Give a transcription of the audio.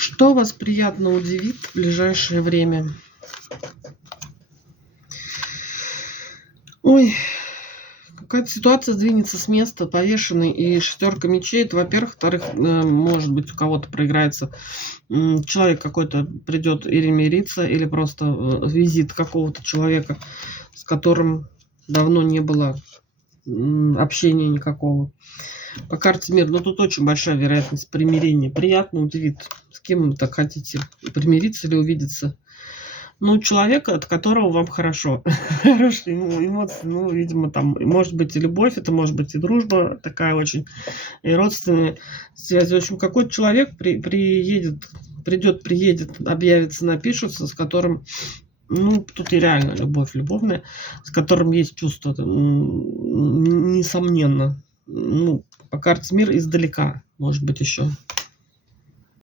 Что вас приятно удивит в ближайшее время? Ой, какая-то ситуация сдвинется с места, повешенный и шестерка мечей. Это, во-первых. Во-вторых, может быть, у кого-то проиграется. Человек какой-то придет или мириться, или просто визит какого-то человека, с которым давно не было общения никакого. По карте мир, но тут очень большая вероятность примирения. Приятно удивит. С кем вы так хотите примириться или увидеться? Ну, человека, от которого вам хорошо. Хорошие эмоции, ну, видимо, там, может быть, и любовь, это может быть и дружба такая очень, и родственные связи. В общем, какой-то человек приедет, объявится, напишется, с которым, ну, тут и реально любовь любовная, с которым есть чувство, несомненно. Ну, по карте мир издалека, может быть, еще.